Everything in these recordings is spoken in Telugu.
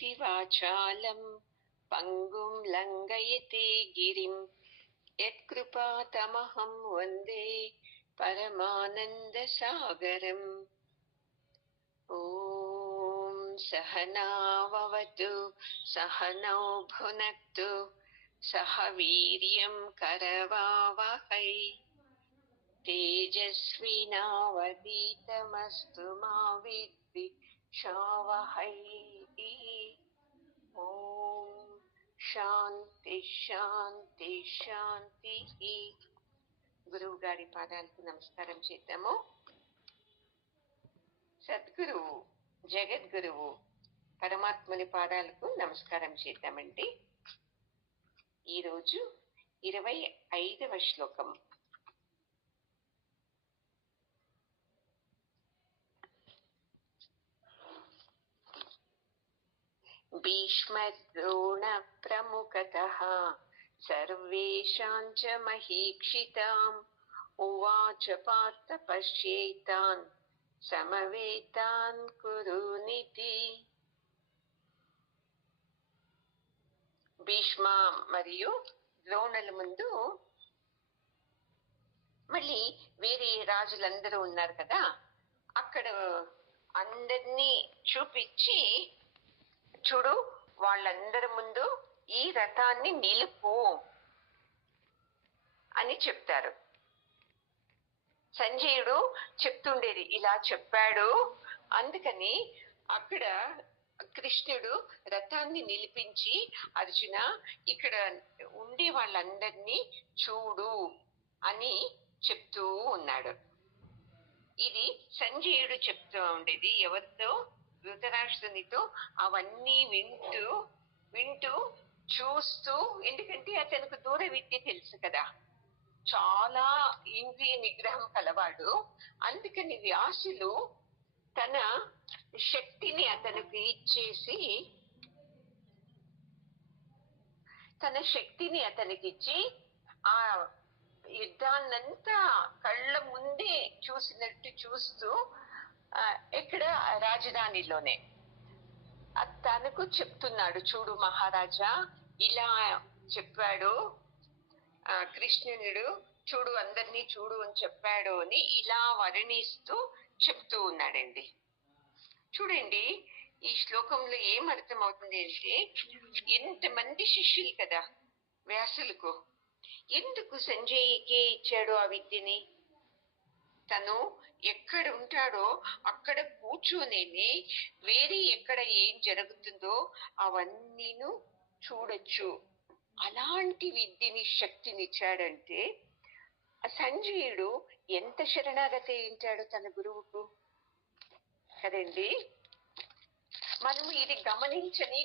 కరోతి వాచాలం పంగుం లంఘయతే గిరిం యత్కృపాతమహం వందే పరమానంద సాగరం. ఓం సహనావవతు సహనౌ భునక్తు సహ వీర్యం కరవావహై తేజస్వినావధీతమస్తు మా విద్విషావహై. ఓం శాంతి శాంతి శాంతి. గురువు గారి పాదాలకు నమస్కారం చేద్దాము. సద్గురువు జగద్గురువు పరమాత్మని పాదాలకు నమస్కారం చేద్దామండి. ఈరోజు 25వ శ్లోకం. భీష్మద్రోణ ప్రముఖతః సర్వేషాం చ మహీక్షితాం ఉవాచ పార్థ పశ్యేతాన్ సమవేతాన్ కురునితి. భీష్మ మరియు ద్రోణుల ముందు మళ్ళీ వేరే రాజులందరూ ఉన్నారు కదా, అక్కడ అందరినీ చూపించి, చూడు వాళ్ళందరి ముందు ఈ రథాన్ని నిలుపు అని చెప్తారు. సంజయుడు చెప్తుండేది, ఇలా చెప్పాడు. అందుకని అక్కడ కృష్ణుడు రథాన్ని నిలిపించి, అర్జున ఇక్కడ ఉండే వాళ్ళందరినీ చూడు అని చెప్తూ ఉన్నాడు. ఇది సంజయుడు చెప్తూ ఉండేది ఎవరితో? ధృతరాష్ట్రునితో. అవన్నీ వింటూ చూస్తూ, ఎందుకంటే అతనికి దూర విద్య తెలుసు కదా, చాలా ఇంద్రియ నిగ్రహం కలవాడు. అందుకని వ్యాసులు తన శక్తిని అతనికి ఇచ్చి ఆ యుద్ధాన్నంతా కళ్ళ ముందే చూసినట్టు చూస్తూ, ఇక్కడ రాజధానిలోనే తనకు చెప్తున్నాడు, చూడు మహారాజా ఇలా చెప్పాడు కృష్ణునుడు, చూడు అందరినీ చూడు అని చెప్పాడు అని ఇలా వర్ణిస్తూ చెప్తూ ఉన్నాడండి. చూడండి ఈ శ్లోకంలో ఏం అర్థమవుతుంది అంటే, ఎంతమంది శిష్యులు కదా వ్యాసులకు, ఎందుకు సంజయ్కి ఇచ్చాడు ఆ విద్యని? తను ఎక్కడ ఉంటాడో అక్కడ కూర్చొని వేరే ఎక్కడ ఏం జరుగుతుందో అవన్నీను చూడొచ్చు. అలాంటి విద్యని శక్తినిచ్చాడంటే సంజయుడు ఎంత శరణాగతి అయింటాడు తన గురువుకు కదండి. మనము ఇది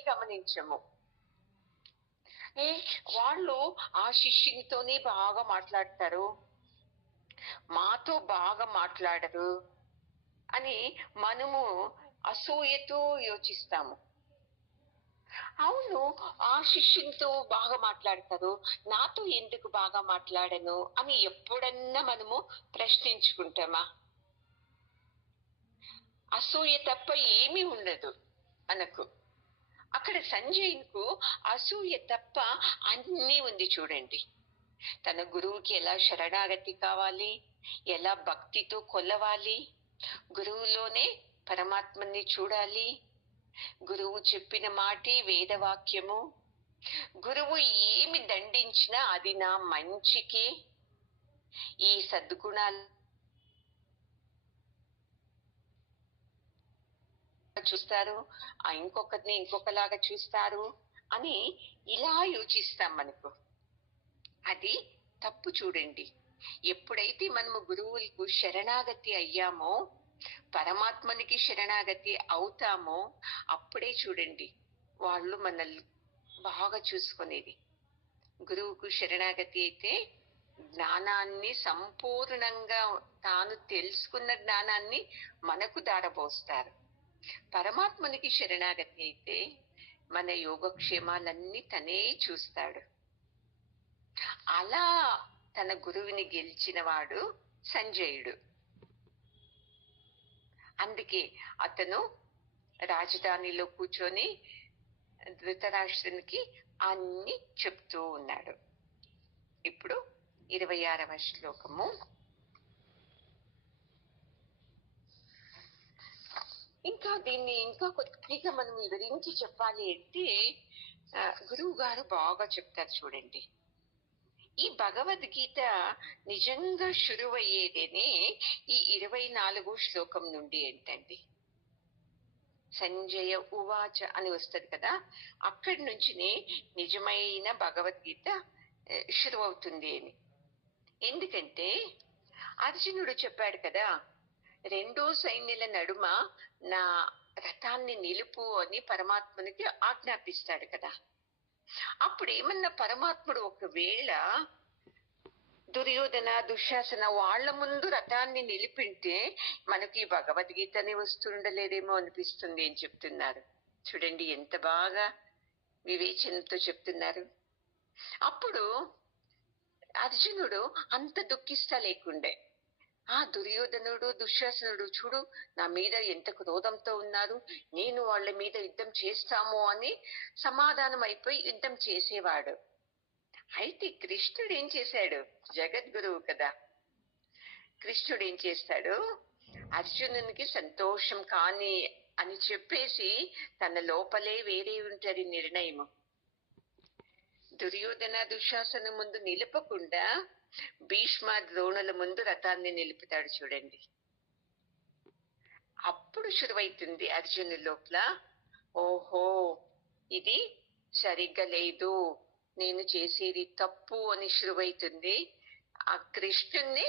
గమనించము. వాళ్ళు ఆ శిష్యునితోనే బాగా మాట్లాడతారు, మాతో బాగా మాట్లాడరు అని మనము అసూయతో యోచిస్తాము. అవును, ఆ శిష్యునితో బాగా మాట్లాడతారు, నాతో ఎందుకు బాగా మాట్లాడను అని ఎప్పుడన్నా మనము ప్రశ్నించుకుంటామా? అసూయ తప్ప ఏమీ ఉండదు మనకు. అక్కడ సంజయునికి అసూయ తప్ప అన్నీ ఉంది. చూడండి, తన గురువుకి ఎలా శరణాగతి కావాలి, ఎలా భక్తితో కొలవాలి, గురువులోనే పరమాత్మని చూడాలి, గురువు చెప్పిన మాటే వేదవాక్యము, గురువు ఏమి దండించినా అది నా మంచికే, ఈ సద్గుణాలు చూస్తారు, ఇంకొకరిని ఇంకొకలాగా చూస్తారు అని ఇలా యోచిస్తాం. మనకు అది తప్పు. చూడండి, ఎప్పుడైతే మనము గురువులకు శరణాగతి అయ్యామో, పరమాత్మనికి శరణాగతి అవుతామో, అప్పుడే చూడండి వాళ్ళు మనల్ని బాగా చూసుకునేది. గురువుకు శరణాగతి అయితే జ్ఞానాన్ని సంపూర్ణంగా తాను తెలుసుకున్న జ్ఞానాన్ని మనకు దారబోస్తారు. పరమాత్మనికి శరణాగతి అయితే మన యోగక్షేమాలన్నీ తనే చూస్తాడు. అలా తన గురువుని గెలిచిన వాడు సంజయుడు. అందుకే అతను రాజధానిలో కూర్చొని ధృతరాష్ట్రునికి అన్ని చెప్తూ ఉన్నాడు. ఇప్పుడు 26వ శ్లోకము. ఇంకా దీన్ని ఇంకా కొద్దిగా మనం వివరించి చెప్పాలి అంటే గురువు గారు బాగా చెప్తారు చూడండి. ఈ భగవద్గీత నిజంగా శురువయ్యేదేనే ఈ 24వ శ్లోకం నుండి ఏంటండి. సంజయ ఉవాచ అని వస్తుంది కదా, అక్కడి నుంచినే నిజమైన భగవద్గీత శురువవుతుంది అని. ఎందుకంటే అర్జునుడు చెప్పాడు కదా, రెండో సైన్యుల నడుమ నా రథాన్ని నిలుపు అని పరమాత్మునికి ఆజ్ఞాపిస్తాడు కదా. అప్పుడు ఏమన్నా పరమాత్ముడు ఒకవేళ దుర్యోధన దుశ్శాసన వాళ్ళ ముందు రథాన్ని నిలిపింటే మనకి భగవద్గీతనే వస్తుండలేదేమో అనిపిస్తుంది అని చెప్తున్నారు. చూడండి ఎంత బాగా వివేచనతో చెప్తున్నారు. అప్పుడు అర్జునుడు అంత దుఃఖిస్తా లేకుండే, ఆ దుర్యోధనుడు దుశ్శాసనుడు చూడు నా మీద ఎంత క్రోధంతో ఉన్నారు, నేను వాళ్ళ మీద యుద్ధం చేస్తాము అని సమాధానం అయిపోయి యుద్ధం చేసేవాడు. అయితే కృష్ణుడు ఏం చేశాడు, జగద్గురువు కదా, కృష్ణుడు ఏం చేస్తాడు, అర్జునునికి సంతోషం కాని అని చెప్పేసి తన లోపలే వేరే ఉంటది నిర్ణయము. దుర్యోధన దుశ్శాసన ముందు నిలపకుండా భీష్మ ద్రోణుల ముందు రథాన్ని నిలుపుతాడు చూడండి. అప్పుడు శురువైతుంది అర్జును లోపల, ఓహో ఇది సరిగ్గా లేదు, నేను చేసేది తప్పు అని శురువైతుంది. ఆ కృష్ణుణ్ణి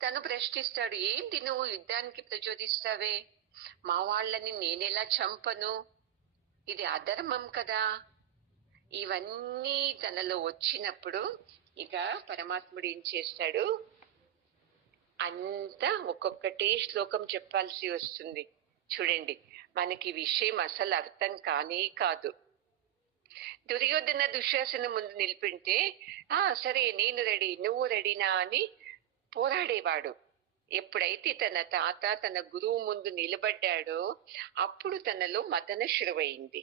తను ప్రశ్నిస్తాడు, ఏంటి నువ్వు యుద్ధానికి ప్రచోదిస్తావే, మా వాళ్ళని నేనెలా చంపను, ఇది అధర్మం కదా. ఇవన్నీ తనలో వచ్చినప్పుడు ఇక పరమాత్ముడు ఏం చేస్తాడు, అంతా ఒక్కొక్కటే శ్లోకం చెప్పాల్సి వస్తుంది. చూడండి మనకి విషయం అసలు అర్థం కానే కాదు. దుర్యోధన దుశ్శాసన ముందు నిలిపింటే సరే నేను రెడీ నువ్వు రెడీనా అని పోరాడేవాడు. ఎప్పుడైతే తన తాత తన గురువు ముందు నిలబడ్డాడో అప్పుడు తనలో మదన శురువైంది.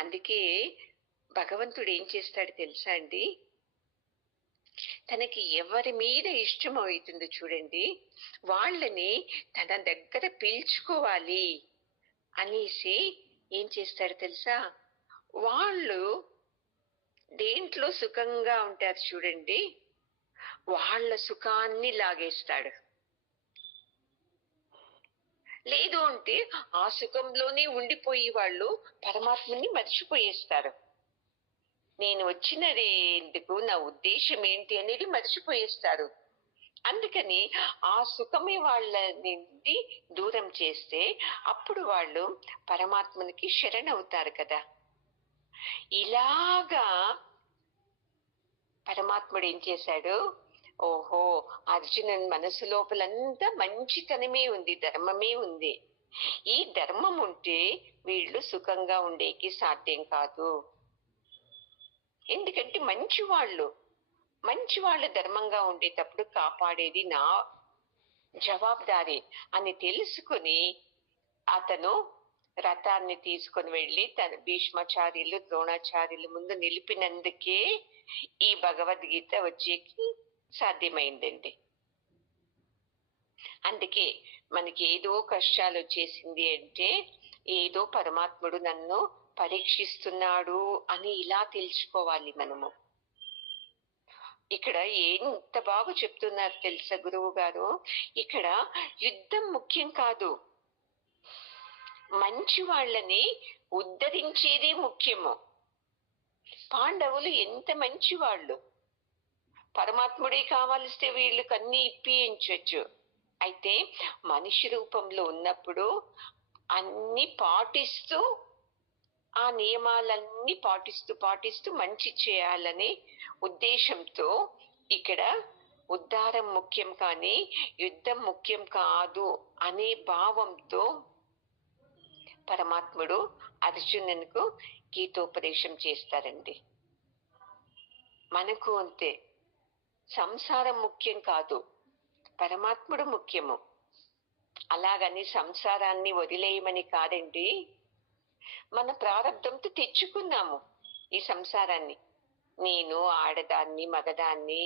అందుకే భగవంతుడు ఏం చేస్తాడు తెలుసా అండి, తనకి ఎవరి మీద ఇష్టం అవుతుందో చూడండి వాళ్ళని తన దగ్గర పీల్చుకోవాలి అనేసి ఏం చేస్తాడు తెలుసా, వాళ్ళు దేంట్లో సుఖంగా ఉంటారు చూడండి వాళ్ళ సుఖాన్ని లాగేస్తాడు. లేదు అంటే ఆ సుఖంలోనే ఉండిపోయి వాళ్ళు పరమాత్మని మర్చిపోయేస్తారు. నేను వచ్చినది ఎందుకు, నా ఉద్దేశం ఏంటి అనేది మర్చిపోయేస్తారు. అందుకని ఆ సుఖమే వాళ్ళ నుండి దూరం చేస్తే అప్పుడు వాళ్ళు పరమాత్మనికి శరణవుతారు కదా. ఇలాగా పరమాత్ముడు ఏం చేశాడు, ఓహో అర్జునన్ మనసు లోపలంతా మంచితనమే ఉంది, ధర్మమే ఉంది. ఈ ధర్మం ఉంటే వీళ్ళు సుఖంగా ఉండేకి సాధ్యం కాదు. ఎందుకంటే మంచి వాళ్ళు ధర్మంగా ఉండేటప్పుడు కాపాడేది నా జవాబుదారీ అని తెలుసుకుని అతను రథాన్ని తీసుకుని వెళ్ళి తన భీష్మాచార్యులు ద్రోణాచార్యుల ముందు నిలిపినందుకే ఈ భగవద్గీత వచ్చేకి సాధ్యమైందండి. అందుకే మనకి ఏదో కష్టాలు వచ్చేసింది అంటే ఏదో పరమాత్ముడు నన్ను పరీక్షిస్తున్నాడు అని ఇలా తెలుసుకోవాలి మనము. ఇక్కడ ఎంత బాగా చెప్తున్నారు తెలుసా గురువు గారు, ఇక్కడ యుద్ధం ముఖ్యం కాదు, మంచి వాళ్ళని ఉద్ధరించేదే ముఖ్యము. పాండవులు ఎంత మంచి వాళ్ళు, పరమాత్ముడే కావాలిస్తే వీళ్ళు కన్నీ ఇప్పించవచ్చు. అయితే మనిషి రూపంలో ఉన్నప్పుడు అన్ని పాటిస్తూ ఆ నియమాలన్నీ పాటిస్తూ మంచి చేయాలనే ఉద్దేశంతో ఇక్కడ ఉద్ధారం ముఖ్యం కానీ యుద్ధం ముఖ్యం కాదు అనే భావంతో పరమాత్ముడు అర్జునునికి గీతోపదేశం చేస్తారండి. మనకు అంతే, సంసారం ముఖ్యం కాదు, పరమాత్ముడు ముఖ్యము. అలాగని సంసారాన్ని వదిలేయమని కాదండి, మన ప్రారంధంతో తెచ్చుకున్నాము ఈ సంసారాన్ని. నేను ఆడదాన్ని, మగదాన్ని,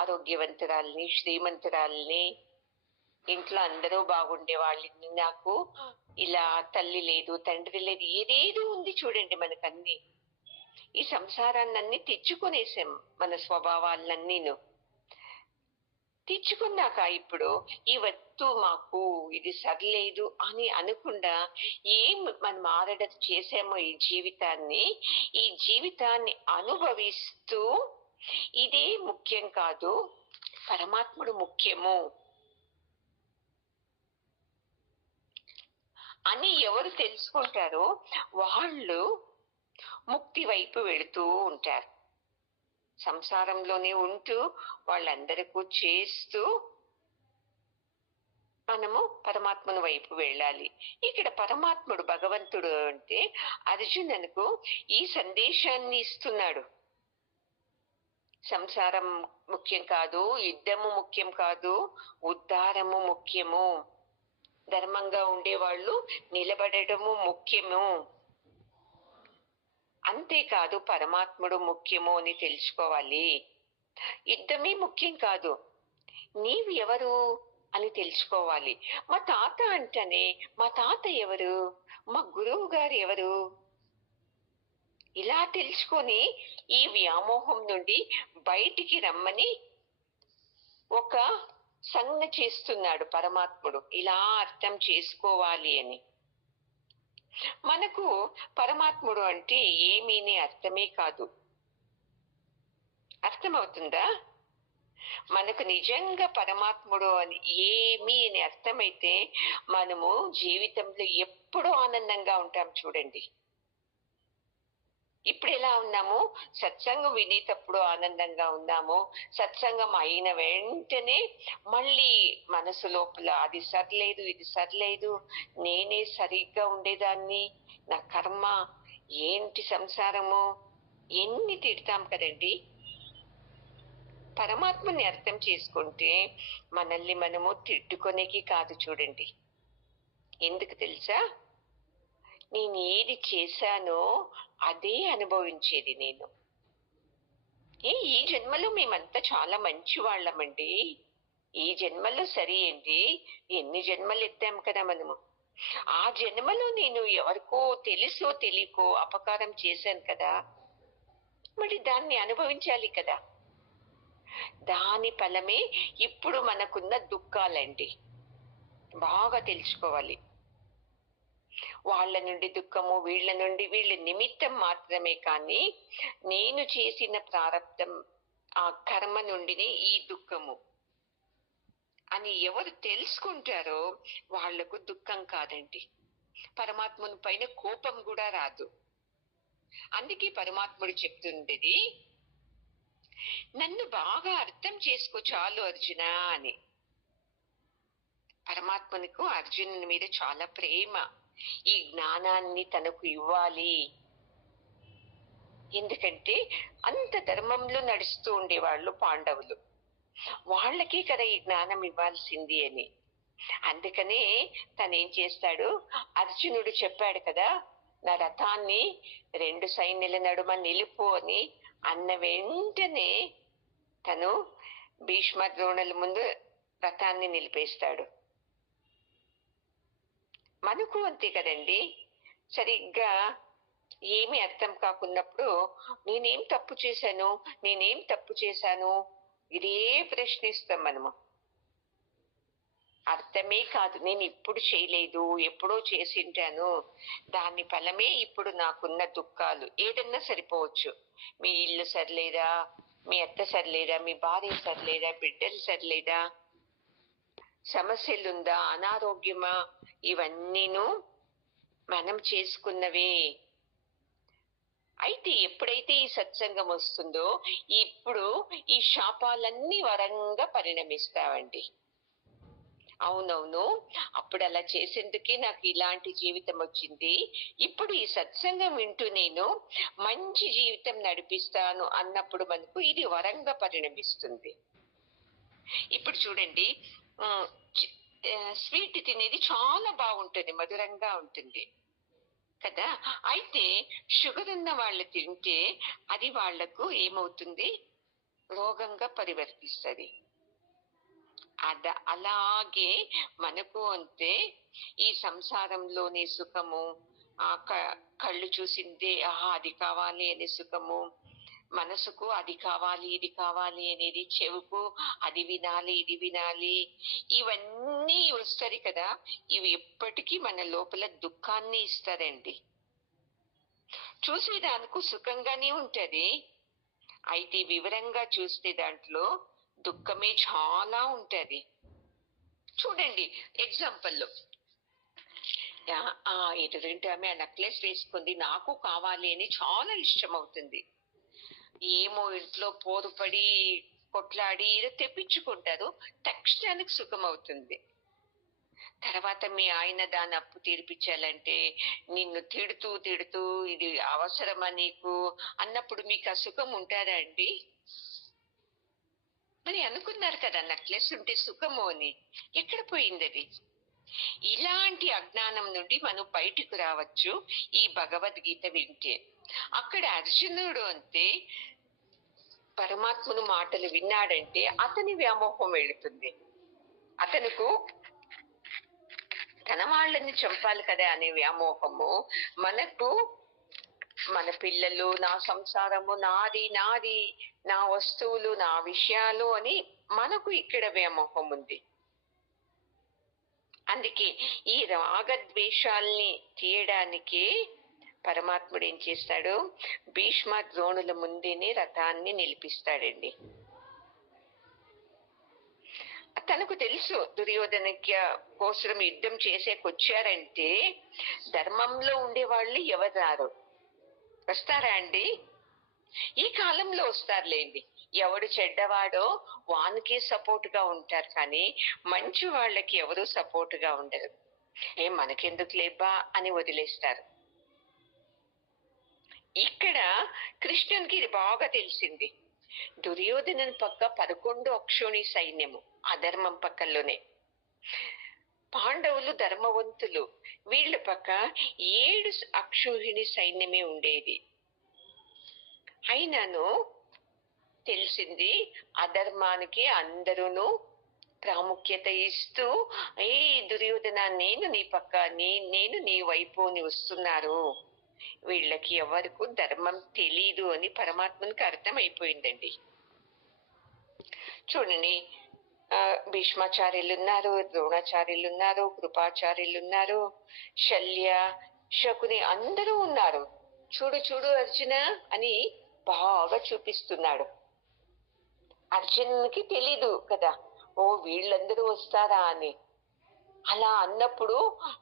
ఆరోగ్యవంతురాల్ని, శ్రీమంతురాల్ని, ఇంట్లో అందరూ బాగుండే వాళ్ళని, నాకు ఇలా తల్లి లేదు, తండ్రి లేదు, ఏదేదో ఉంది చూడండి మనకన్నీ. ఈ సంసారాన్ని తెచ్చుకునేసాం, మన స్వభావాలన్నీను. తెచ్చుకున్నాక ఇప్పుడు ఈ వద్దు మాకు, ఇది సరిలేదు అని అనకుండా ఏం మనం ఆర్డర్ చేసామో ఈ జీవితాన్ని అనుభవిస్తూ ఇదే ముఖ్యం కాదు, పరమాత్ముడు ముఖ్యము అని ఎవరు తెలుసుకుంటారో వాళ్ళు ముక్తి వైపు వెళుతూ ఉంటారు. సంసారంలోనే ఉంటూ వాళ్ళందరికీ చేస్తూ మనము పరమాత్మను వైపు వెళ్ళాలి. ఇక్కడ పరమాత్ముడు భగవంతుడు అంటే అర్జునునకు ఈ సందేశాన్ని ఇస్తున్నాడు. సంసారం ముఖ్యం కాదు, యుద్ధము ముఖ్యం కాదు, ఉద్ధారము ముఖ్యము, ధర్మంగా ఉండేవాళ్ళు నిలబడటము ముఖ్యము, అంతేకాదు పరమాత్ముడు ముఖ్యము అని తెలుసుకోవాలి. యుద్ధమే ముఖ్యం కాదు, నీవు ఎవరు అని తెలుసుకోవాలి. మా తాత అంటేనే మా తాత ఎవరు, మా గురువు గారు ఎవరు, ఇలా తెలుసుకొని ఈ వ్యామోహం నుండి బయటికి రమ్మని ఒక సంజ్ఞ చేస్తున్నాడు పరమాత్ముడు. ఇలా అర్థం చేసుకోవాలి అని. మనకు పరమాత్ముడు అంటే ఏమీని అర్థమే కాదు. అర్థమవుతుందా? మనకు నిజంగా పరమాత్ముడు అని ఏమి అని అర్థమైతే మనము జీవితంలో ఎప్పుడూ ఆనందంగా ఉంటాం. చూడండి, ఇప్పుడు ఎలా ఉన్నాము, సత్సంగం వినేటప్పుడు ఆనందంగా ఉన్నాము, సత్సంగం అయిన వెంటనే మళ్ళీ మనసు లోపల అది సరిలేదు, ఇది సరిలేదు, నేనే సరిగ్గా ఉండేదాన్ని, నా కర్మ ఏంటి, సంసారము, ఎన్ని తిడతాం కదండి. పరమాత్మని అర్థం చేసుకుంటే మనల్ని మనము తిట్టుకొనేకి కాదు. చూడండి, ఎందుకు తెలుసా, నేను ఏది చేశానో అదే అనుభవించేది నేను. ఈ జన్మలో మేమంతా చాలా మంచి వాళ్ళమండి, ఈ జన్మలో సరి ఏంటి, ఎన్ని జన్మలు ఎత్తాం కదా మనము. ఆ జన్మలో నేను ఎవరికో తెలుసో తెలియకో అపకారం చేశాను కదా, మరి దాన్ని అనుభవించాలి కదా. దాని ఫలమే ఇప్పుడు మనకున్న దుఃఖాలండి. బాగా తెలుసుకోవాలి. వాళ్ళ నుండి దుఃఖము, వీళ్ళ నుండి, వీళ్ళ నిమిత్తం మాత్రమే, కానీ నేను చేసిన ప్రారంధం, ఆ కర్మ నుండినే ఈ దుఃఖము అని ఎవరు తెలుసుకుంటారో వాళ్లకు దుఃఖం కాదండి, పరమాత్మను పైన కోపం కూడా రాదు. అందుకే పరమాత్ముడు చెప్తుండేది, నన్ను బాగా అర్థం చేసుకో చాలు అర్జున అని. పరమాత్మకు అర్జునుని మీద చాలా ప్రేమ, ఈ జ్ఞానాన్ని తనకు ఇవ్వాలి. ఎందుకంటే అంత ధర్మంలో నడుస్తూ ఉండేవాళ్ళు పాండవులు, వాళ్ళకి కదా ఈ జ్ఞానం ఇవ్వాల్సింది అని. అందుకనే తనేం చేస్తాడు, అర్జునుడు చెప్పాడు కదా, నా రథాన్ని 2 సైన్యుల నడుమ నిలుపు అని అన్న వెంటనే తను భీష్మ ద్రోణుల ముందు రథాన్ని నిలిపేస్తాడు. మనకు అంతే కదండి, సరిగ్గా ఏమి అర్థం కాకున్నప్పుడు నేనేం తప్పు చేశాను ఇదే ప్రశ్నిస్తాం మనము. అర్థమే కాదు, నేను ఇప్పుడు చేయలేదు, ఎప్పుడో చేసింటాను, దాని ఫలమే ఇప్పుడు నాకున్న దుఃఖాలు. ఏదన్నా సరిపోవచ్చు, మీ ఇల్లు సరిలేదా, మీ అత్త సరిలేదా, మీ భార్య సరిలేదా, బిడ్డలు సరిలేదా, సమస్యలుందా, అనారోగ్యమా, ఇవన్నీను మనం చేసుకున్నవే. అయితే ఎప్పుడైతే ఈ సత్సంగం వస్తుందో ఇప్పుడు ఈ శాపాలన్నీ వరంగా పరిణమిస్తావండి. అవునవును, అప్పుడు అలా చేసేందుకే నాకు ఇలాంటి జీవితం వచ్చింది, ఇప్పుడు ఈ సత్సంగం వింటూ నేను మంచి జీవితం నడిపిస్తాను అన్నప్పుడు మనకు ఇది వరంగా పరిణమిస్తుంది. ఇప్పుడు చూడండి, స్వీట్ తినేది చాలా బాగుంటుంది, మధురంగా ఉంటుంది. కదా. అయితే షుగర్ ఉన్న వాళ్ళు తింటే అది వాళ్లకు ఏమవుతుంది, రోగంగా పరివర్తిస్తుంది. అలాగే మనకు అంతే, ఈ సంసారంలోని సుఖము, ఆ కళ్ళు చూసిందే ఆహా అది కావాలి అనే సుఖము, మనసుకు అది కావాలి ఇది కావాలి అనేది, చెవుకు అది వినాలి ఇది వినాలి, ఇవన్నీ వస్తాయి కదా. ఇవి ఎప్పటికీ మన లోపల దుఃఖాన్ని ఇస్తారండి. చూసేదానికి సుఖంగానే ఉంటది, అయితే వివరంగా చూస్తే దాంట్లో దుఃఖమే చాలా ఉంటది. చూడండి ఎగ్జాంపుల్, ఎదురింటి ఆమె ఆ నెక్లెస్ వేసుకుంది, నాకు కావాలి అని చాలా ఇష్టం అవుతుంది. ఏమో ఇంట్లో పోరుపడి కొట్లాడి ఏదో తెప్పించుకుంటారు, తక్షణానికి సుఖం అవుతుంది. తర్వాత మీ ఆయన దాని అప్పు తీర్పించాలంటే నిన్ను తిడుతూ తిడుతూ ఇది అవసరమా నీకు అన్నప్పుడు మీకు ఆ సుఖం ఉంటారా అండి? మరి అనుకున్నారు కదా నెక్లెస్ ఉంటే సుఖము అని, ఎక్కడ పోయింది అది? ఇలాంటి అజ్ఞానం నుండి మనం బయటకు రావచ్చు ఈ భగవద్గీత వింటే. అక్కడ అర్జునుడు అంతే, పరమాత్మను మాటలు విన్నాడంటే అతని వ్యామోహం వెళుతుంది. అతనుకు తన వాళ్ళని చంపాలి కదా అనే వ్యామోహము, మనకు మన పిల్లలు, నా సంసారము, నాది నాది, నా వస్తువులు, నా విషయాలు అని మనకు ఇక్కడ వ్యామోహం ఉంది. అందుకే ఈ రాగద్వేషాల్ని తీయడానికి పరమాత్ముడు ఏం చేస్తాడు, భీష్మ ద్రోణుల ముందేనే రథాన్ని నిలిపిస్తాడండి. తనకు తెలుసు దుర్యోధన కోసం యుద్ధం చేసేకొచ్చారంటే ధర్మంలో ఉండే వాళ్ళు ఎవరు రారు, వస్తారా అండి? ఈ కాలంలో వస్తారులేండి, ఎవడు చెడ్డవాడో వానికి సపోర్ట్ గా ఉంటారు, కానీ మంచి వాళ్ళకి ఎవరు సపోర్ట్ గా ఉండరు. మనకెందుకు లేబ్బా అని వదిలేస్తారు. ఇక్కడ కృష్ణునికి ఇది బాగా తెలిసింది. దుర్యోధనన్ పక్క 11 అక్షోణి సైన్యము అధర్మం పక్కల్లోనే, పాండవులు ధర్మవంతులు, వీళ్ళ పక్క 7 అక్షోహిణి సైన్యమే ఉండేది. అయినాను తెలిసింది అధర్మానికి అందరూ ప్రాముఖ్యత ఇస్తూ, ఏ దుర్యోధన నేను నీ పక్క, నేను నీ వైపు అని వస్తున్నారు, వీళ్ళకి ఎవరికి ధర్మం తెలీదు అని పరమాత్మనికి అర్థమైపోయిందండి. చూడండి, భీష్మాచార్యులు ఉన్నారు, ద్రోణాచార్యులు ఉన్నారు, కృపాచార్యులు ఉన్నారు, శల్య, శకుని అందరూ ఉన్నారు. చూడు చూడు అర్జున అని బాగా చూపిస్తున్నాడు. అర్జునునికి తెలీదు కదా, ఓ వీళ్ళందరూ వస్తారా అని. అలా అన్నప్పుడు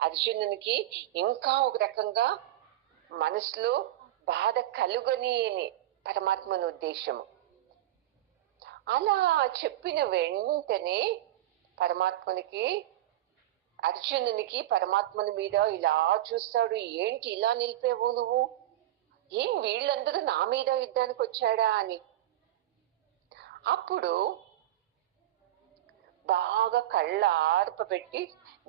అర్జునునికి ఇంకా ఒక రకంగా మనసులో బాధ కలుగని అని పరమాత్మని ఉద్దేశము. అలా చెప్పిన వెంటనే అర్జునునికి పరమాత్మని మీద ఇలా చూస్తాడు, ఏంటి ఇలా నిలిపేవు నువ్వు, ఏం వీళ్ళందరూ నా మీద యుద్ధానికి వచ్చాడా అని. అప్పుడు బాగా కళ్ళ ఆర్పబెట్టి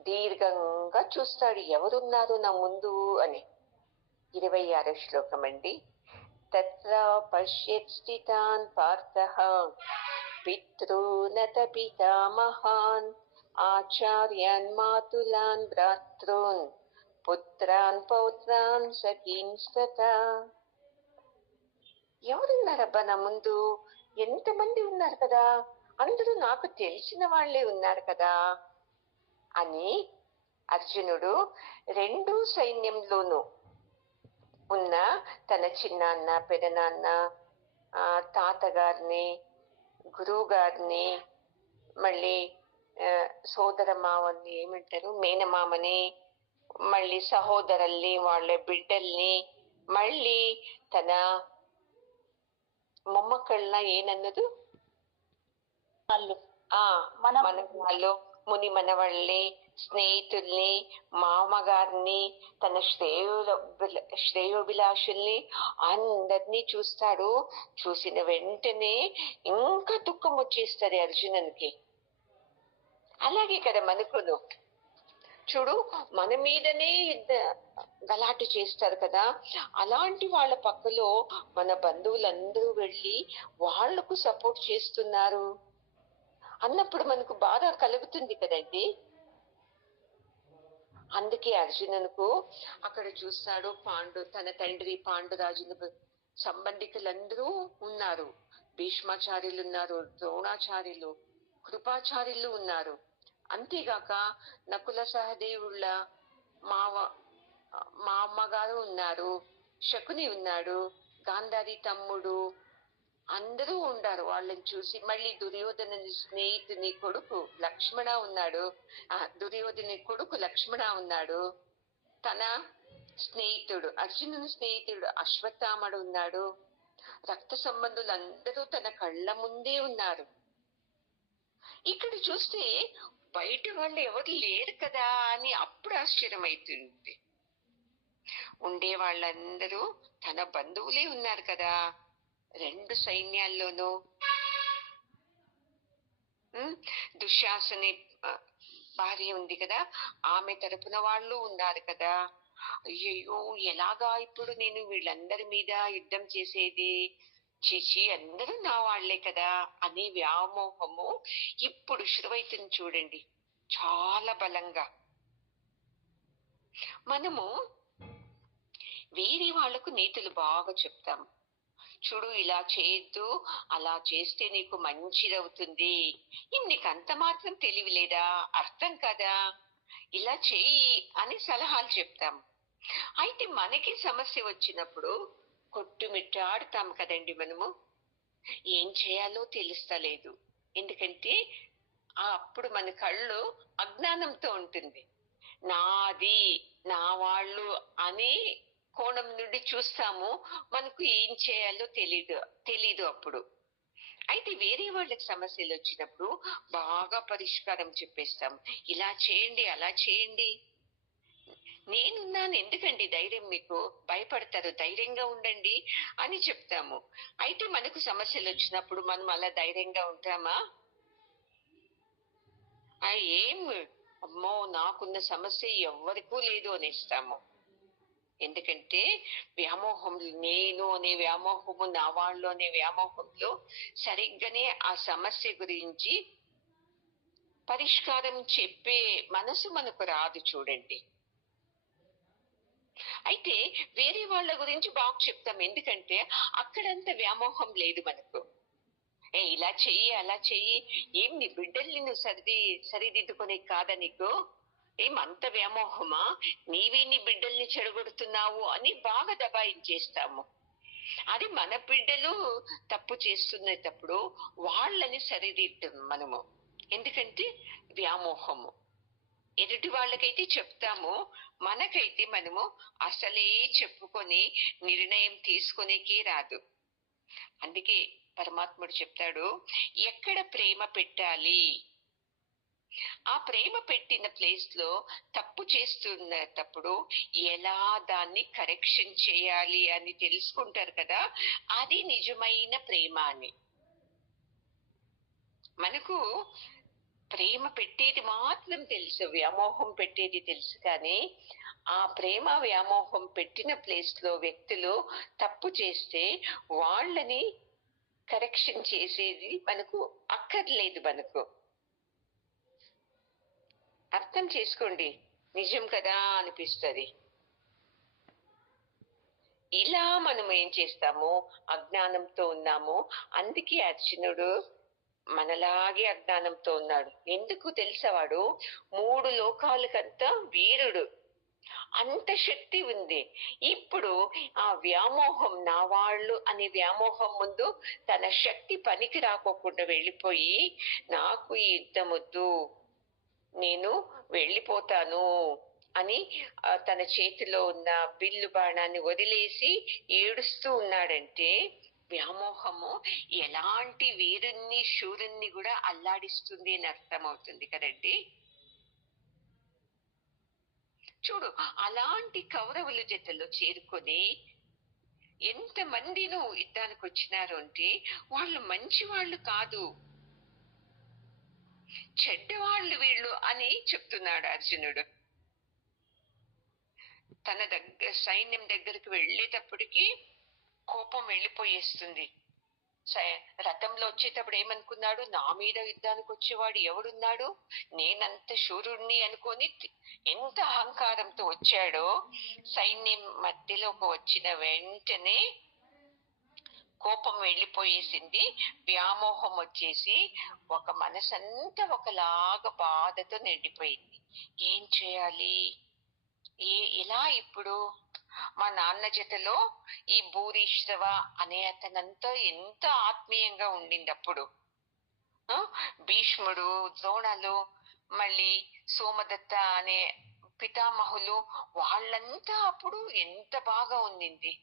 దీర్ఘంగా చూస్తాడు, ఎవరున్నారు నా ముందు అని. 26వ శ్లోకం అండి. తత్ర పశ్యత్ స్థితాన్ పార్థః పితॄనత పితామహాన్ ఆచార్యాన్ మాతులాన్ భ్రాతॄన్ పుత్రాన్ పౌత్రాన్ సఖీన్స్తథా. ఎవరున్నారబ్బా నా ముందు, ఎంతమంది ఉన్నారు కదా, అందరూ నాకు తెలిసిన వాళ్లే ఉన్నారు కదా అని అర్జునుడు 2 సైన్యంలోనూ ఉన్న తన చిన్నాన్న, పెదనాన్న, తాతగారిని, గురువు గారిని, మళ్ళీ సోదర మామని ఏమంటారు, మేనమామని, మళ్ళీ సహోదరుల్ని, వాళ్ళ బిడ్డల్ని, మళ్ళీ తన మొమ్మక్కళ్ళ ಏನನ್ನೋದು మనవాళ్ళు, ముని మనవాళ్ళని, స్నేహితుల్ని, మామగారిని, తన శ్రేయోభిలాషుల్ని అందరినీ చూస్తాడు. చూసిన వెంటనే ఇంకా దుఃఖం వచ్చేస్తుంది అర్జునునికి. అలాగే కదా మనకును, చూడు మన మీదనే గలాట చేస్తారు కదా, అలాంటి వాళ్ళ పక్కలో మన బంధువులందరూ వెళ్ళి వాళ్లకు సపోర్ట్ చేస్తున్నారు అన్నప్పుడు మనకు బాధ కలుగుతుంది కదండి. అందుకే అర్జునునుకు అక్కడ చూస్తాడు, తన తండ్రి పాండురాజును సంబంధికులందరూ ఉన్నారు. భీష్మాచార్యులు ఉన్నారు, ద్రోణాచార్యులు, కృపాచార్యులు ఉన్నారు. అంతేగాక నకుల సహదేవుళ్ళ మావ మా అమ్మగారు ఉన్నారు, శకుని ఉన్నాడు, గాంధారి తమ్ముడు, అందరూ ఉండారు. వాళ్ళని చూసి మళ్ళీ దుర్యోధనుని స్నేహితుని కొడుకు లక్ష్మణ ఉన్నాడు, దుర్యోధని కొడుకు లక్ష్మణ ఉన్నాడు, తన స్నేహితుడు అర్జునుని స్నేహితుడు అశ్వత్థామడు ఉన్నాడు. రక్త సంబంధులందరూ తన కళ్ళ ముందే ఉన్నారు. ఇక్కడ చూస్తే బయట వాళ్ళు ఎవరు లేరు కదా అని అప్పుడు ఆశ్చర్యమైతుంది. ఉండే వాళ్ళందరూ తన బంధువులే ఉన్నారు కదా, రెండు సైన్యాల్లోనూ. దుశ్శాసని భార్య ఉంది కదా, ఆమె తరపున వాళ్ళు ఉన్నారు కదా. అయ్యయ్యో, ఎలాగా ఇప్పుడు నేను వీళ్ళందరి మీద యుద్ధం చేసేది, చేసి అందరూ నా వాళ్లే కదా అనే వ్యామోహము ఇప్పుడు శురువైతుంది చూడండి, చాలా బలంగా. మనము వేరే వాళ్లకు నీతులు బాగా చెప్తాం. చూడు, ఇలా చేయొద్దు, అలా చేస్తే నీకు మంచిదవుతుంది. నీకు అంత మాత్రం తెలివి లేదా, అర్థం కదా, ఇలా చెయ్యి అని సలహాలు చెప్తాం. అయితే మనకి సమస్య వచ్చినప్పుడు కొట్టుమిట్టాడుతాం కదండి. మనము ఏం చేయాలో తెలుస్తలేదు. ఎందుకంటే అప్పుడు మన కళ్ళు అజ్ఞానంతో ఉంటుంది. నాది, నా వాళ్ళు అని కోణం నుండి చూస్తాము, మనకు ఏం చేయాలో తెలీదు అప్పుడు. అయితే వేరే వాళ్ళకి సమస్యలు వచ్చినప్పుడు బాగా పరిష్కారం చెప్పేస్తాం. ఇలా చేయండి, అలా చేయండి, నేనున్నాను, ఎందుకండి ధైర్యం మీకు, భయపడతారు, ధైర్యంగా ఉండండి అని చెప్తాము. అయితే మనకు సమస్యలు వచ్చినప్పుడు మనం అలా ధైర్యంగా ఉంటామా? ఏం, అమ్మో నాకున్న సమస్య ఎవ్వరికూ లేదు అనేస్తాము. ఎందుకంటే వ్యామోహం, నేను అనే వ్యామోహము, నా వాళ్ళు అనే వ్యామోహంలో సరిగ్గానే ఆ సమస్య గురించి పరిష్కారం చెప్పే మనసు మనకు రాదు చూడండి. అయితే వేరే వాళ్ళ గురించి బాగా చెప్తాం, ఎందుకంటే అక్కడంత వ్యామోహం లేదు మనకు. ఇలా చెయ్యి, అలా చెయ్యి, ఏం నీ బిడ్డల్ని నువ్వు సరిదిద్దుకునే కాదా నీకు, ఏం అంత వ్యామోహమా, నీవే నీ బిడ్డల్ని చెడగొడుతున్నావు అని బాగా దబాయించేస్తాము. అది మన బిడ్డలు తప్పు చేస్తున్నప్పుడు వాళ్ళని సరిదిద్దాం మనము, ఎందుకంటే వ్యామోహము. ఎదుటి వాళ్ళకైతే చెప్తాము, మనకైతే మనము అసలే చెప్పుకొని నిర్ణయం తీసుకునేకే రాదు. అందుకే పరమాత్ముడు చెప్తాడు, ఎక్కడ ప్రేమ పెట్టాలి, ఆ ప్రేమ పెట్టిన ప్లేస్ లో తప్పు చేస్తున్నప్పుడు ఎలా దాన్ని కరెక్షన్ చేయాలి అని తెలుసుకుంటారు కదా, అది నిజమైన ప్రేమ అని. మనకు ప్రేమ పెట్టేది మాత్రం తెలుసు, వ్యామోహం పెట్టేది తెలుసు, కానీ ఆ ప్రేమ వ్యామోహం పెట్టిన ప్లేస్ లో వ్యక్తులు తప్పు చేస్తే వాళ్ళని కరెక్షన్ చేసేది మనకు అక్కర్లేదు. మనకు అర్థం చేసుకోండి, నిజం కదా అనిపిస్తుంది. ఇలా మనం ఏం చేస్తాము, అజ్ఞానంతో ఉన్నాము. అందుకే అర్జునుడు మనలాగే అజ్ఞానంతో ఉన్నాడు. ఎందుకు తెలుసవాడు 3 లోకాలకంతా వీరుడు, అంత శక్తి ఉంది. ఇప్పుడు ఆ వ్యామోహం, నా వాళ్ళు అనే వ్యామోహం ముందు తన శక్తి పనికి రాకోకుండా వెళ్ళిపోయి, నాకు ఈ యుద్ధం వద్దు, నేను వెళ్ళిపోతాను అని తన చేతిలో ఉన్న బిల్లు బాణాన్ని వదిలేసి ఏడుస్తూ ఉన్నాడంటే, వ్యామోహము ఎలాంటి వీరుణ్ణి, శూరుణ్ణి కూడా అల్లాడిస్తుంది అని అర్థమవుతుంది కదండి. చూడు, అలాంటి కౌరవుల జతలో చేరుకొని ఎంతమందినూ యుద్ధానికి వచ్చినారు అంటే వాళ్ళు మంచి వాళ్ళు కాదు, చెడ్డవాళ్ళు వీళ్ళు అని చెప్తున్నాడు అర్జునుడు. తన సైన్యం దగ్గరికి వెళ్ళేటప్పటికి కోపం వెళ్ళిపోయేస్తుంది. రథంలో వచ్చేటప్పుడు ఏమనుకున్నాడు? నా మీద యుద్ధానికి వచ్చేవాడు ఎవడున్నాడు, నేనంత శూరుణ్ణి అనుకొని ఎంత అహంకారంతో వచ్చాడో, సైన్యం మధ్యలోకి వచ్చిన వెంటనే కోపం వెళ్ళిపోయేసింది, వ్యామోహం వచ్చేసి ఒక మనసంతా ఒకలాగా బాధతో నిండిపోయింది. ఏం చేయాలి, ఎలా ఇప్పుడు? మా నాన్న జతలో ఈ భూరిశ్రవ అనే అతనంతా ఎంత ఆత్మీయంగా ఉండింది అప్పుడు. భీష్ముడు, ద్రోణులు, మళ్ళీ సోమదత్త అనే పితామహులు, వాళ్ళంతా అప్పుడు ఎంత బాగా ఉండింది.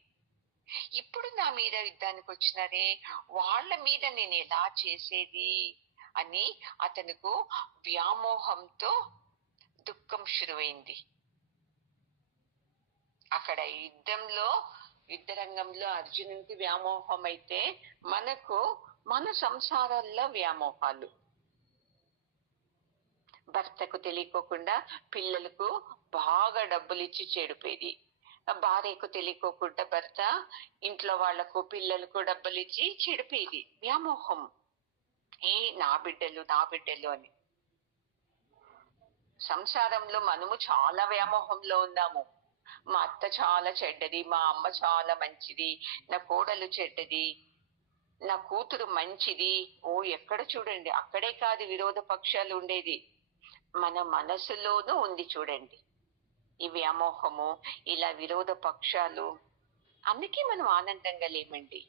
ఇప్పుడు నా మీద యుద్ధానికి వచ్చినారే, వాళ్ళ మీద నేను ఎలా చేసేది అని అతనుకు వ్యామోహంతో దుఃఖం శురువైంది. అక్కడ యుద్ధ రంగంలో అర్జునునికి వ్యామోహం అయితే మనకు మన సంసారాల్లో వ్యామోహాలు. భర్తకు తెలియకోకుండా పిల్లలకు బాగా డబ్బులు ఇచ్చి చెడిపోయేది, భార్యకు తెలియకోకుండా భర్త ఇంట్లో వాళ్లకు పిల్లలకు డబ్బులు ఇచ్చి చెడిపోయేది. వ్యామోహం, నా బిడ్డలు నా బిడ్డలు అని. సంసారంలో మనము చాలా వ్యామోహంలో ఉన్నాము. మా అత్త చాలా చెడ్డది, మా అమ్మ చాలా మంచిది, నా కోడలు చెడ్డది, నా కూతురు మంచిది. ఎక్కడ చూడండి, అక్కడే కాదు విరోధ పక్షాలు ఉండేది, మన మనసులోనూ ఉంది చూడండి ఈ వ్యామోహము, ఇలా విరోధ పక్షాలు. అందుకే మనం ఆనందంగా లేమండి.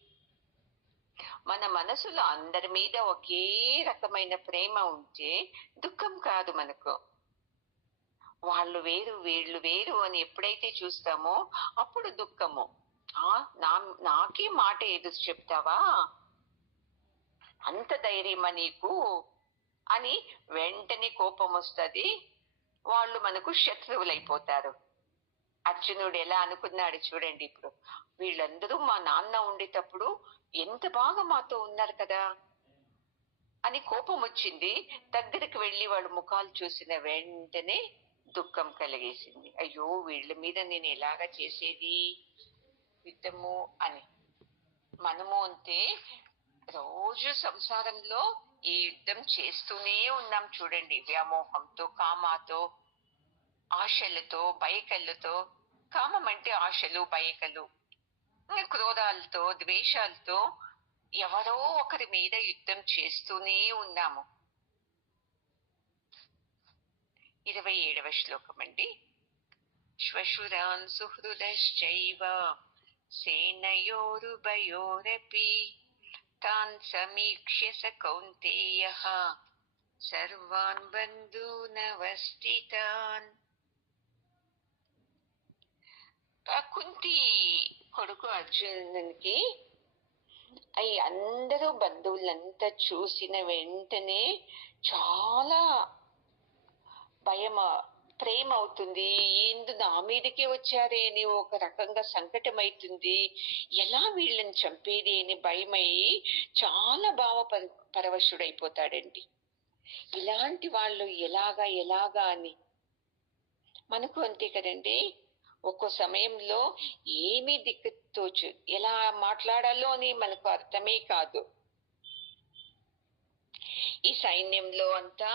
మన మనసులో అందరి మీద ఒకే రకమైన ప్రేమ ఉంటే దుఃఖం కాదు మనకు. వాళ్ళు వేరు వీళ్ళు వేరు అని ఎప్పుడైతే చూస్తామో అప్పుడు దుఃఖము. నాకే మాట ఎదురు చెప్తావా, అంత ధైర్యమా నీకు అని వెంటనే కోపం వస్తుంది, వాళ్ళు మనకు శత్రువులైపోతారు. అర్జునుడు ఎలా అనుకున్నాడు చూడండి. ఇప్పుడు వీళ్ళందరూ మా నాన్న ఉండేటప్పుడు ఎంత బాగా మాతో ఉన్నారు కదా అని కోపం వచ్చింది. దగ్గరికి వెళ్ళి వాళ్ళ ముఖాలు చూసిన వెంటనే దుఃఖం కలిగేసింది. అయ్యో, వీళ్ళ మీద నేను ఎలాగా చేసేది యుద్ధము అని. మనము అంతే, రోజు సంసారంలో ఈ యుద్ధం చేస్తూనే ఉన్నాం చూడండి, వ్యామోహంతో, కామాతో, ఆశలతో, బయకలతో. కామం అంటే ఆశలు, బయకలు, క్రోధాలతో, ద్వేషాలతో ఎవరో ఒకరి మీద యుద్ధం చేస్తూనే ఉన్నాము. 27వ శ్లోకం అండి. శ్వశురాన్ సుహృదశ్చైవ సేనయోరుభయోరపి తాన్ సమీక్ష్య స కౌంతేయః సర్వాన్ బంధూనవస్థితాన్. కుంతి కొడుకు అర్జునునికి అందరూ బంధువులంతా చూసిన వెంటనే చాలా భయం, ప్రేమ అవుతుంది. నా మీదకే వచ్చారే అని ఒక రకంగా సంకటం అవుతుంది, ఎలా వీళ్ళని చంపేది అని భయమయ్యి చాలా పరవశుడైపోతాడండి. ఇలాంటి వాళ్ళు ఎలాగా అని మనకు అంతే కదండి. ఒక్కో సమయంలో ఏమీ దిక్కుతోచు, ఎలా మాట్లాడాలో అని మనకు అర్థమే కాదు. ఈ సైన్యంలో అంతా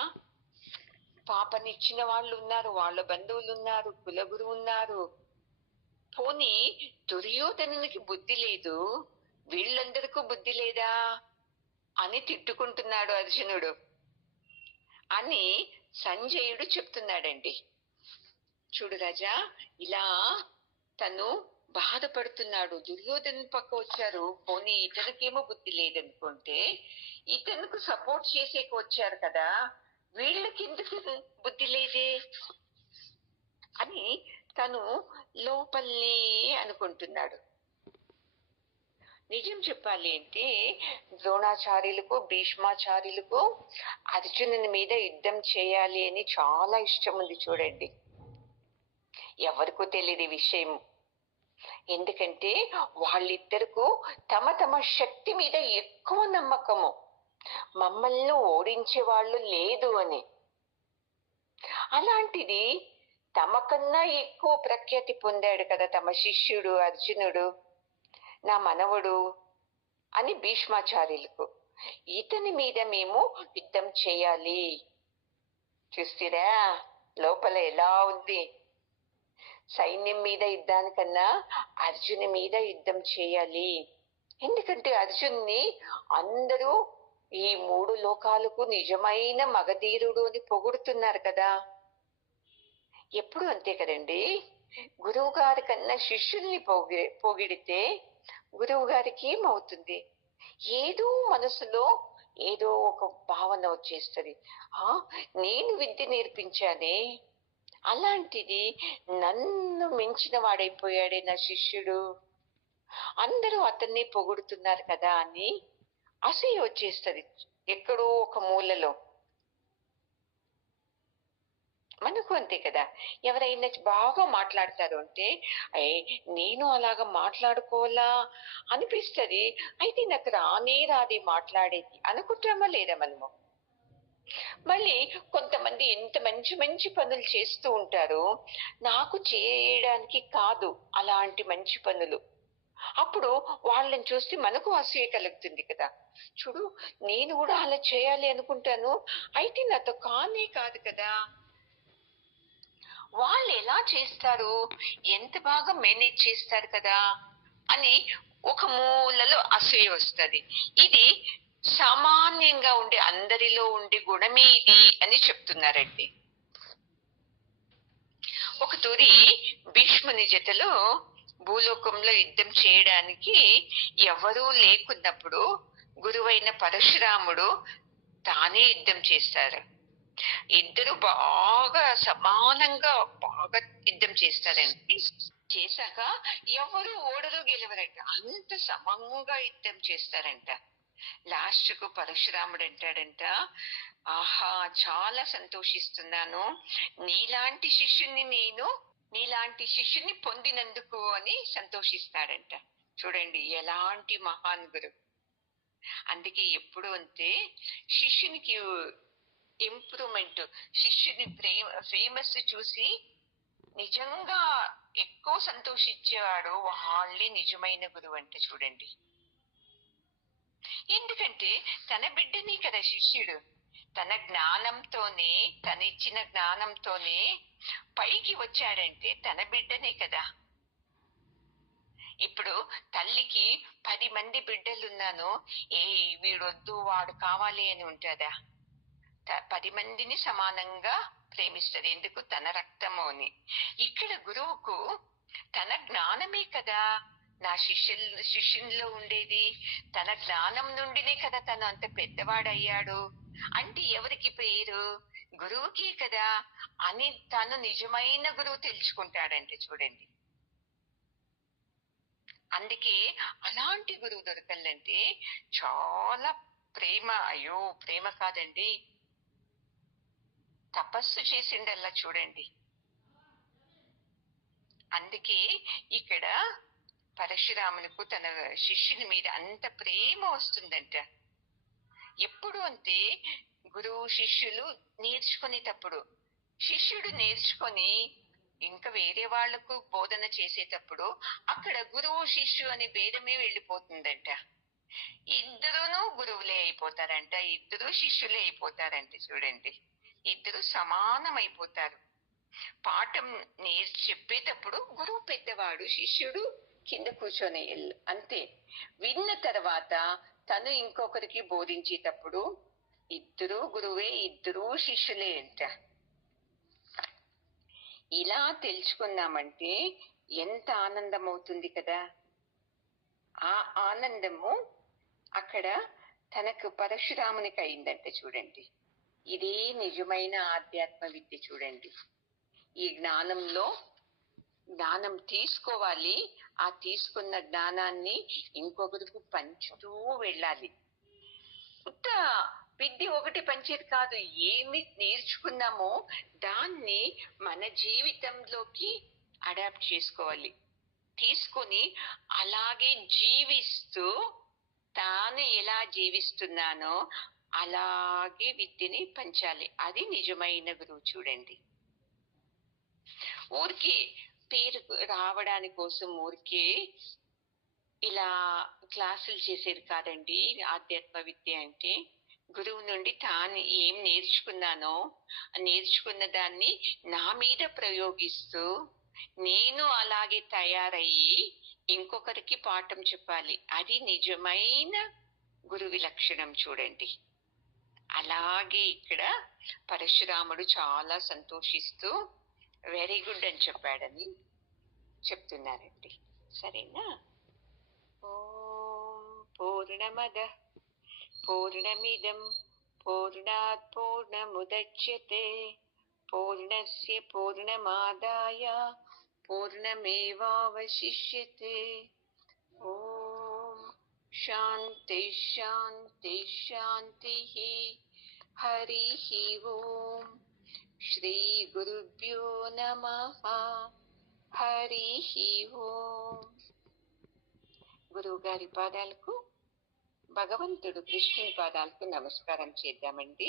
పాపనిచ్చిన వాళ్ళు ఉన్నారు, వాళ్ళ బంధువులు ఉన్నారు, కులగురు ఉన్నారు. పోనీ దుర్యోధనునికి బుద్ధి లేదు, వీళ్ళందరికీ బుద్ధి లేదా అని తిట్టుకుంటున్నాడు అర్జునుడు అని సంజయుడు చెప్తున్నాడండి. చూడు రాజా, ఇలా తను బాధపడుతున్నాడు. దుర్యోధను పక్క వచ్చారు, పోనీ ఇతనికేమో బుద్ధి లేదనుకుంటే ఇతనుకు సపోర్ట్ చేసేకి వచ్చారు కదా, వీళ్ళకి ఎందుకు బుద్ధి లేదే అని తను లోపలే అనుకుంటున్నాడు. నిజం చెప్పాలి అంటే ద్రోణాచార్యులకు, భీష్మాచార్యులకు అర్జునుని మీద యుద్ధం చేయాలి అని చాలా ఇష్టం ఉంది చూడండి. ఎవరికూ తెలియదు విషయం, ఎందుకంటే వాళ్ళిద్దరికూ తమ తమ శక్తి మీద ఎక్కువ నమ్మకము, మమ్మల్ని ఓడించే వాళ్ళు లేదు అని. అలాంటిది తమకన్నా ఎక్కువ ప్రఖ్యాతి పొందాడు కదా తమ శిష్యుడు అర్జునుడు, నా మనవడు అని భీష్మాచార్యులకు. ఇతని మీద మేము యుద్ధం చేయాలి. చూస్తారా లోపల ఎలా ఉంది? సైన్యం మీద యుద్ధానికన్నా అర్జుని మీద యుద్ధం చేయాలి. ఎందుకంటే అర్జున్ని అందరూ ఈ 3 లోకాలకు నిజమైన మగధీరుడు అని పొగుడుతున్నారు కదా. ఎప్పుడు అంతే కదండి. గురువు గారి కన్నా శిష్యుల్ని పొగిడితే గురువు గారికి ఏమవుతుంది? ఏదో మనసులో ఏదో ఒక భావన వచ్చేస్తుంది. నేను విద్య నేర్పించానే, అలాంటిది నన్ను మించిన వాడైపోయాడే నా శిష్యుడు, అందరూ అతన్ని పొగుడుతున్నారు కదా అని అసూయ వచ్చేస్తుంది ఎక్కడో ఒక మూలలో. మనకు అంతే కదా. ఎవరైనా బాగా మాట్లాడతారు అంటే నేను అలాగా మాట్లాడుకోవాలా అనిపిస్తుంది. అయితే నాకు రాదే మాట్లాడేది అనుకుంటామా లేదా మనము? మళ్ళీ కొంతమంది ఎంత మంచి మంచి పనులు చేస్తూ ఉంటారు, నాకు చేయడానికి కాదు అలాంటి మంచి పనులు. అప్పుడు వాళ్ళని చూస్తే మనకు అసూయ కలుగుతుంది కదా. చూడు, నేను కూడా అలా చేయాలి అనుకుంటాను, అయితే నాతో కానే కాదు కదా. వాళ్ళు ఎలా చేస్తారు, ఎంత బాగా మేనేజ్ చేస్తారు కదా అని ఒక మూలలో అసూయ వస్తుంది. ఇది సామాన్యంగా ఉండే అందరిలో ఉండే గుణమే ఇది అని చెప్తున్నారండి. ఒక తూరి భీష్ముని జతలో భూలోకంలో యుద్ధం చేయడానికి ఎవరూ లేకున్నప్పుడు గురువైన పరశురాముడు తానే యుద్ధం చేస్తారు. ఇద్దరు బాగా సమానంగా బాగా యుద్ధం చేస్తారండి. చేశాక ఎవరు ఓడరు గెలవరంట, అంత సమంగా యుద్ధం చేస్తారంట. లాస్ట్ కు పరశురాముడు అంటాడంట, ఆహా చాలా సంతోషిస్తున్నాను, నీలాంటి శిష్యుని పొందినందుకు అని సంతోషిస్తాడంట. చూడండి ఎలాంటి మహాన్ గురు. అందుకే ఎప్పుడు అంతే శిష్యునికి ఇంప్రూవ్మెంట్, శిష్యుని ఫేమస్ చూసి నిజంగా ఎక్కువ సంతోషించేవాడు వాళ్ళే నిజమైన గురువు అంటే. చూడండి, ఎందుకంటే తన బిడ్డని కదా శిష్యుడు, తన జ్ఞానంతోనే, తనిచ్చిన జ్ఞానంతోనే పైకి వచ్చాడంటే తన బిడ్డనే కదా. ఇప్పుడు తల్లికి 10 మంది బిడ్డలున్నాను, వీడొద్దు వాడు కావాలి అని ఉంటుందా? 10 మందిని సమానంగా ప్రేమిస్తుంది. ఎందుకు? తన రక్తము అని. ఇక్కడ గురువుకు తన జ్ఞానమే కదా నా శిష్యుల్లో ఉండేది, తన జ్ఞానం నుండినే కదా తను అంత పెద్దవాడయ్యాడు. అంటే ఎవరికి పేరు? గురువుకి కదా అని తను నిజమైన గురువు తెలుసుకుంటాడంటే. చూడండి, అందుకే అలాంటి గురువు దొరకాలంటే చాలా ప్రేమ. అయ్యో ప్రేమ కాదండి, తపస్సు చేసిండల్లా. చూడండి, అందుకే ఇక్కడ పరశురామునికి తన శిష్యుని మీద అంత ప్రేమ వస్తుందంట. ఎప్పుడు అంతే గురువు శిష్యులు నేర్చుకునేటప్పుడు, శిష్యుడు నేర్చుకొని ఇంకా వేరే వాళ్లకు బోధన చేసేటప్పుడు అక్కడ గురువు శిష్యు అని భేదమే వెళ్ళిపోతుందంట. ఇద్దరును గురువులే అయిపోతారంట, ఇద్దరు శిష్యులే అయిపోతారంట. చూడండి, ఇద్దరు సమానమైపోతారు. పాఠం చెప్పేటప్పుడు గురువు పెద్దవాడు, శిష్యుడు కింద కూర్చొని అంతే. విన్న తర్వాత తను ఇంకొకరికి బోధించేటప్పుడు ఇద్దరు గురువే, ఇద్దరు శిష్యులే అంట. ఇలా తెలుసుకున్నామంటే ఎంత ఆనందం అవుతుంది కదా. ఆ ఆనందము అక్కడ తనకు పరశురామునికి అయిందంటే. చూడండి, ఇదే నిజమైన ఆధ్యాత్మ విద్య. చూడండి, ఈ జ్ఞానం తీసుకోవాలి, ఆ తీసుకున్న జ్ఞానాన్ని ఇంకొకరికి పంచుతూ వెళ్ళాలి. విద్య ఒకటి పంచేది కాదు, ఏమి నేర్చుకున్నామో దాన్ని మన జీవితంలోకి అడాప్ట్ చేసుకోవాలి. తీసుకొని అలాగే జీవిస్తూ, తాను ఎలా జీవిస్తున్నానో అలాగే విద్యని పంచాలి. అది నిజమైన గురువు. చూడండి, ఊరికే పేరు రావడాని కోసం ఊరికే ఇలా క్లాసులు చేసేది కాదండి ఆధ్యాత్మ విద్య అంటే. గురువు నుండి తాను ఏం నేర్చుకున్నానో, ఆ నేర్చుకున్న దాన్ని నా మీద ప్రయోగిస్తూ, నేను అలాగే తయారయ్యి ఇంకొకరికి పాఠం చెప్పాలి. అది నిజమైన గురువి లక్షణం చూడండి. అలాగే ఇక్కడ పరశురాముడు చాలా సంతోషిస్తూ వెరీ గుడ్ అని చెప్పాడని చెప్తున్నారండి. సరేనా? ఓం పూర్ణమద పూర్ణమిదం పూర్ణాత్ పూర్ణముదచ్యతే పూర్ణస్య పూర్ణమాదాయ పూర్ణమేవావశిష్యతే. ఓం శాంతి శాంతి శాంతి. హరి ఓం. శ్రీ గురుభ్యో నమః. హరి ఓం. గురువు గారి పాదాలకు, భగవంతుడు కృష్ణుని పాదాలకు నమస్కారం చేద్దామండి.